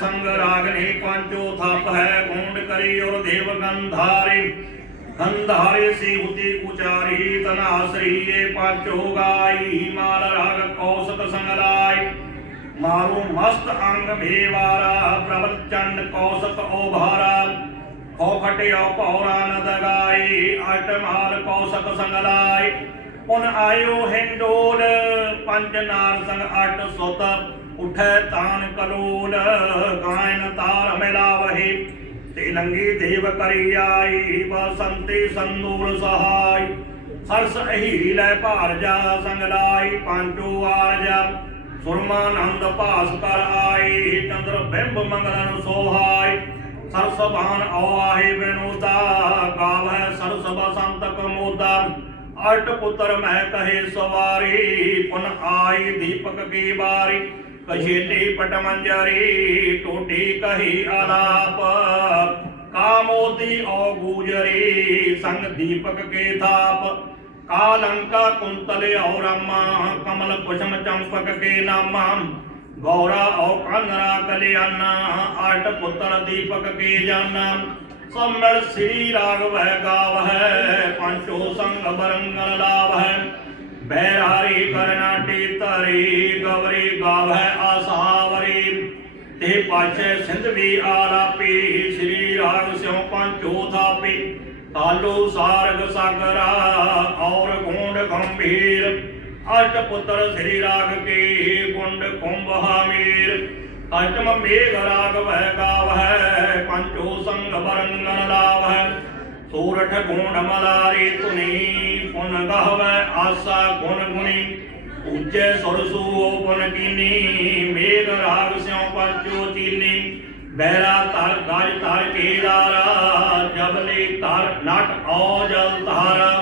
ਸੰਗ ਰਾਗਨੀ ਪੰਚੋ ਥਪ ਹੈ, ਗੂੰਡ ਕਰੀ ਔਰ ਦੇਵ ਗੰਧਾਰੇ। ਗੰਧਾਰੇ ਸੇ ਉਤੇ ਉਚਾਰੀ ਤਨਾਸਰੀ ਇਹ ਪੰਚੋ ਗਾਈ, ਮਾਲ ਰਾਗ ਕੌਸਕ ਸੰਗ ਲਾਈ। ਮਾਰੂ ਮਸਤ ਅੰਗ ਭੇਵਾਰਾ ਪ੍ਰਬਲ ਚੰਡ ਕੌਸਕ ਓਭਾਰਾ। ਹੋ ਖਟਿਓ ਪੌਰਾ ਨਦ ਗਾਈ, ਅਟ ਮਾਲ ਕੌਸਕ ਸੰਗ ਲਾਈ। ਪੁਨ ਆਇਓ ਹਿੰਡੋਲ, ਪੰਜ ਨਾਰ ਸੰਗ ਅਟ ਸੁਤ। ਉਠੈ ਤਾਨ ਕਲੋਲ ਗਾਇਨ ਤਾਰ ਮਿਲਾਵਹੀ। ਤੇ ਲੰਗੀ ਦੇਵ ਕਰੀ ਆਈ, ਬਸੰਤੀ ਸੰਦੂਰ ਸਹਾਈ। ਸਰਸ ਅਹੀ ਲੈ ਭਾਰ ਜਾ ਸੰਗ ਲਾਈ ਪੰਜੋ ਆਰਜਾ। ਸੁਰਮਾਨੰਦ ਭਾਸ ਕਰ ਆਈ, ਚੰਦਰ ਬਿੰਬ ਮੰਗਲਨ ਸੋਹਾਈ। ਸਰਸ ਬਾਣ ਆਵਾਹੀ ਬਿਨੋਦਾ ਗਾਵੈ ਸਰਸ ਬਸੰਤ ਕਮੋਦਾ। ਅਟ ਪੁੱਤਰ ਮੈਂ ਕਹੇ ਸਵਾਰੀ, ਪੁਨ ਆਈ ਦੀਪਕ ਕੀ ਬਾਰੀ। ਕਸ਼ੇਲੀ ਪਟ ਮੰਜਰੀ ਟੋਟੀ ਕਹੀ ਆਲਾਪ। ਕਾਮੋਦੀ ਔ ਗੂਜਰੀ ਸੰਗ ਦੀਪਕ ਕੇ ਥਾਪ। ਕਾਲੰਕਾ ਕੁੰਤਲ ਔ ਰਾਮਾ ਕਮਲ ਕੁਸ਼ਮ ਚੰਪਕ ਕੇ ਨਾਮਾ। ਗੌਰਾ ਔ ਕਨਰਾ ਕਲਿਆਣਾ, ਅਟ ਪੁੱਤਰ ਦੀਪਕ ਕੇ ਜਾਨਾ ਸੰਮਲ ਸ੍ਰੀ ਰਾਗਵ ਹੈ ਗਾਵ ਹੈ ਪੰਚੋ ਸੰਗ ਬਰੰਗਨ ਬੈਰਾਰੀ ਕਰਨਾਟੀ ਤਰੀ ਗਵਰੀ ਗਾਵੈ ਆਸਾਵਰੀ। ਤੇ ਪਾਛੇ ਸਿੰਧਵੀ ਆਲਾਪੀ, ਸ੍ਰੀ ਰਾਗ ਸਿਉ ਪੰਚੋ ਥਾਪੀ। ਤਾਲੋ ਸਾਰਗ ਸਾਗਰਾ, ਔਰ ਗੂੰਡ ਗੰਭੀਰ। ਅਸ਼ਟ ਪੁੱਤਰ ਸ੍ਰੀ ਰਾਗ ਕੀ ਗੁੰਡ ਕੁੰਭ ਹਾਮੀਰ। ਅਸ਼ਟਮ ਮੇਘ ਰਾਗ ਵਹਿ ਗਾਵ ਪੰਚੋ ਸੰਗ ਬਰੰਗਨ ਲਾਭ ਸੂਰਠ ਗੁਣ ਮਲਾਰੀ ਤੁਨੀ ਪੁਨ ਗਹਵੈ ਆਸਾ ਗੁਣ ਗੁਣੀ। ਉੱਚੇ ਸੁਰ ਸੂਓ ਪੁਨ ਕੀਨੀ, ਮੇਘ ਰਾਗ ਸਿਉ ਪੰਚੋ ਚੀਨੀ। ਬਹਿਰਾ ਧਰ ਗਜ ਧਰ ਕੇਦਾਰਾ, ਜਬਲੇ ਧਰ ਨਟ ਔ ਜਲ ਧਾਰਾ।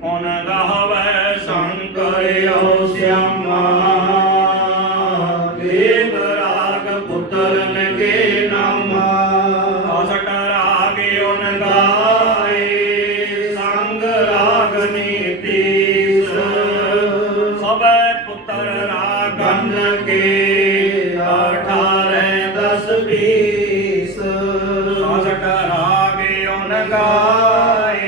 ਪੁਨ ਗਹਵੈ ਸ਼ੰਕਰ ਓ ਸਿਆਮਾ। ਨੀਤੀਸ ਸਭੈ ਪੁੱਤਰ ਰਾਗਨ ਕੇ ਅਠਾਰੇ ਦਸ ਬੀਸ। ਅਸਟ ਰਾਗ ਓਨ ਗਾਏ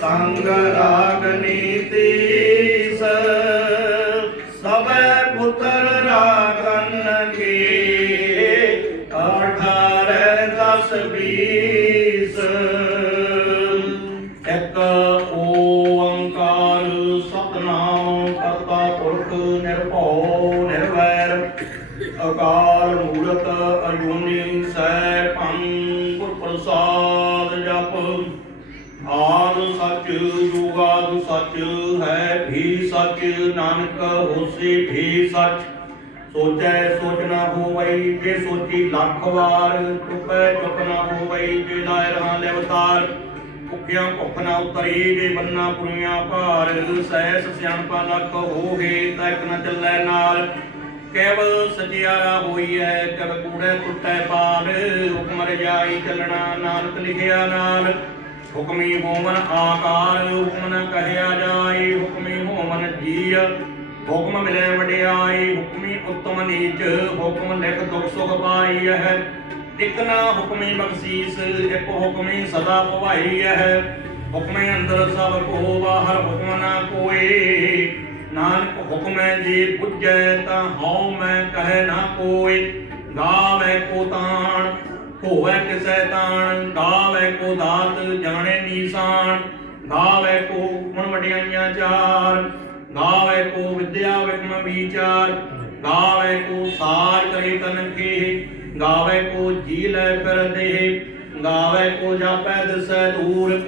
ਸੰਗ ਰਾਗ ਸੱਚ ਹੈ ਵੀ ਸੱਚ, ਨਾਨਕ ਹੋਸੀ ਵੀ ਸੱਚ। ਸੋਚੈ ਸੋਚ ਨਾ ਹੋਵਈ ਜੇ ਸੋਚੀ ਲੱਖ ਵਾਰ। ਚੁਪੈ ਚੁਪ ਨਾ ਹੋਵਈ ਜੇ ਲਾਇ ਰਹਾ ਲਿਵਤਾਰ ਭੁੱਖਿਆਂ ਭੁੱਖ ਨਾ ਉਤਰੀ ਜੇ ਬੰਨਾ ਪੁਰੀਆਂ ਭਾਰ। ਸਹਿਸ ਸਿਆਣਪਾ ਲੱਖ ਹੋਗੇ ਤਾਂ ਇੱਕ ਚੱਲੈ ਨਾਲ। ਕੇਵਲ ਸਚਿਆਰਾ ਹੋਈ ਕਬ ਕੂੜੇ ਟੁੱਟੈ ਪਾਲ ਹੁਕਮ ਰਜਾਈ ਚੱਲਣਾ ਨਾਨਕ ਲਿਖਿਆ ਨਾਲ। ਹੁਕਮੀ ਹੋਮਨ ਆਕਾਰ ਹੁਕਮ ਨ ਕਹਿਆ ਜਾਏ, ਹੁਕਮੀ ਹੋਮਨ ਜੀਅ। ਹੁਕਮ ਮਿਲੇ ਵਡਿਆਈ ਹੁਕਮੀ ਉਤਮ ਨੀਚ, ਹੁਕਮ ਲਿਖ ਦੁਖ ਸੁਖ ਪਾਈ ਹੈ ਇਕ ਨਾ ਹੁਕਮੀ ਬਖਸ਼ੀਸ, ਇੱਕ ਹੁਕਮੀ ਸਦਾ ਭਵਾਈ ਹੈ ਹੁਕਮੇ ਅੰਦਰ ਸਭ ਕੋ ਬਾਹਰ, ਹੁਕਮ ਨਾ ਕੋਏ। ਨਾਨਕ ਹੁਕਮੈ ਜੇ ਬੁੱਝੈ ਤਾਂ ਹਉ ਮੈਂ ਕਹੈ ਨਾ ਕੋਇ ਗਾਵੇ ਕੋ ਤਾਣ ਹੋਵੇ ਕਿਸੈ ਤਾਣ ਗਾਵੇ ਕੋ ਦਾਤ, ਜਾਣੇ ਨੀਸਾਨ, ਗਾਵੇ ਕੋ ਗੁਣ ਵਡਿਆਈਆਂ ਚਾਰ, ਗਾਵੇ ਕੋ ਵਿਦਿਆ ਵਿਕਮ ਵਿਚਾਰ, ਗਾਵੇ ਕੋ ਸਾਰ ਕਰੇ ਤਨ ਗਾਵੇ ਕੋ ਜੀ ਲੈ ਫਿਰ ਦੇਹ ਗਾਵੇ ਕੋ ਜਾਪੈ ਦਿਸੈ ਦੂਰ,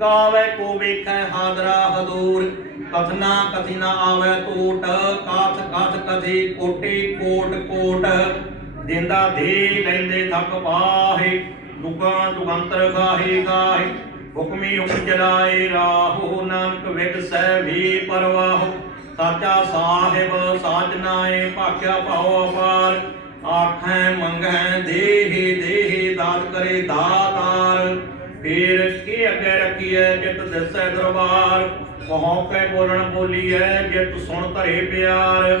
ਗਾਵੇ ਕੋ ਵੇਖੈ ਹਾਦਰਾ ਹਦੂਰ, ਕਥਨਾ ਕਥੀ ਨਾ ਆਵੇ ਟੋਟ ਕਾਥ ਕਾਥ ਕਥੀ ਕੋਟੀ ਕੋਟ ਕੋਟ। ਦਿੰਦਾ ਦੇ ਲੈਂਦੇ ਥੱਕ ਪਾਹੇ ਦੁਕਾਂ ਦੁਗੰਤਰ ਗਾਹੇ ਗਾਹੇ ਹੁਕਮੀ ਹੁਕਮ ਚਲਾਏ ਰਾਹੋ, ਨਾਨਕ ਵਿਗਸੈ ਵੀ ਪਰਵਾਹੋ। ਸਾਚਾ ਸਾਹਿਬ ਸਾਜਨਾਏ ਭਾਖਿਆ ਪਾਉ ਅਪਾਰ। ਆਖੈ, ਮੰਗੈ, ਦੇਹੇ ਦੇਹੇ, ਦਾਤ ਕਰੇ ਦਾਤਾਰ ਫੇਰ ਕੀ ਅੱਗੇ ਰੱਖੀਐ, ਜਿਤ ਦਿਸੈ ਦਰਬਾਰ। ਕਹੋ ਕੈ ਬੋਲਣ ਬੋਲੀਐ, ਜਿਤ ਸੁਣ ਧਰੇ ਪਿਆਰ।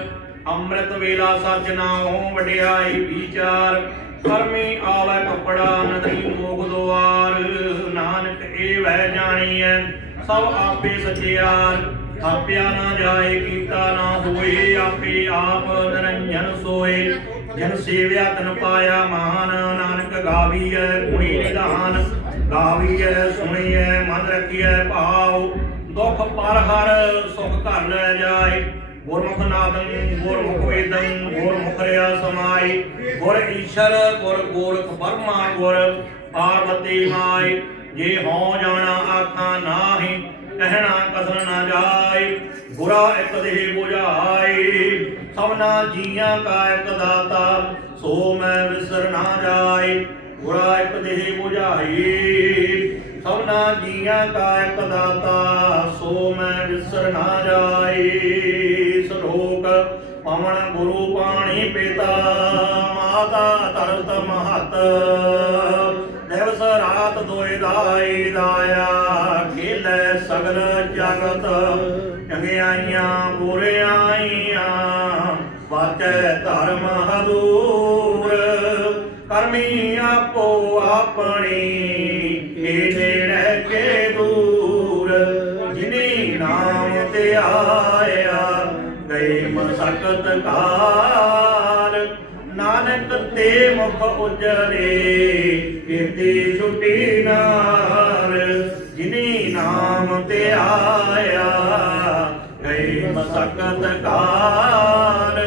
ਅੰਮ੍ਰਿਤ ਵੇਲਾ ਸੱਚ ਨਾਉ ਵਡਿਆਈ ਵਿਚਾਰ, ਕਰਮੀ ਆਵੇ ਕਪੜਾ ਨਦਰੀ ਮੋਗ ਦੁਆਰ। ਨਾਨਕ ਇਹ ਵਹਿ ਜਾਣੀਐ, ਸਭ ਆਪੇ ਸਚਿਆਰ। ਆਪਿਆ ਨਾ ਜਾਏ, ਕੀਤਾ ਨਾ ਹੋਏ, ਆਪੇ ਆਪ ਨਿਰੰਜਨ ਸੋਏ। ਜਨ ਸੇਵਿਆ ਤਨ ਪਾਇਆ ਮਹਾਨ ਨਾਨਕ ਗਾਵੀਐ ਗੁਣੀ ਨਿਧਾਨ। ਗਾਵੀਐ, ਸੁਣੀਐ, ਮਨ ਰੱਖੀਐ ਭਾਉ। ਦੁਖ ਪਰ ਹਰ ਸੁਖ ਘਰ ਲੈ ਜਾਏ। ਗੁਰਮੁਖ ਨਾਦੰ ਗੁਰਮੁਖ ਵੇਦੰ ਗੁਰਮੁਖ ਰਿਆ ਸਮਾਈ, ਗੁਰ ਈਸ਼ਰ, ਗੁਰ ਗੋਰਖ ਬਰਮਾ ਗੁਰ ਪਾਰਵਤੀ ਮਾਈ। ਜੇ ਹੋ ਜਾਣਾ ਆਖਾਂ ਨਾਹੀ, ਕਹਿਣਾ ਕਸਨ ਨਾ ਜਾਏ ਗੁਰਾ ਇੱਕ ਦੇਹ 부ਝਾਈ ਸਭਨਾ ਜੀਆਂ ਕਾ ਇੱਕ ਦਾਤਾ, ਸੋ ਮੈਂ ਵਿਸਰ ਨਾ ਜਾਏ ਗੁਰਾ ਇੱਕ ਦੇਹ 부ਝਾਈ ਸਭਨਾ ਜੀਆਂ ਕਾ ਇੱਕ ਦਾਤਾ, ਸੋ ਮੈਂ ਵਿਸਰ ਨਾ ਜਾਏ। ਸ਼ਲੋਕ, ਪਵਨ ਗੁਰੂ ਪਾਣੀ ਪਿਤਾ, ਮਾਤਾ ਤਰਤ ਮਹਤ। ਦਿਵਸ ਰਾਤ ਦੋਇ ਦਾਈ ਦਾਇਆ ਖੇਲੇ ਸਗਲ ਜਗਤ। ਚੰਗਿਆਈਆਂ ਬੁਰਿਆਈਆਂ ਵਾਚੈ ਧਰਮ ਹਦੂਰ। ਕਰਮੀ ਆਪੋ ਆਪਣੀ, ਇਹ ਨੇੜੇ ਕੇ ਦੂਰ, ਜਿਨੀ ਨਾਮ ਤੇ ਆਇਆ, ਗਏ ਮਸਕਤ ਕਾਲ। ਨਾਨਕ ਤੇ ਮੁਖ ਉਜਰੇ ਕੀਤੀ ਛੁੱਟੀ ਨਾਲ, ਜਿਨੀ ਨਾਮ ਤੇ ਆਇਆ, ਗਏ ਮਸਕਤ ਕਾਲ।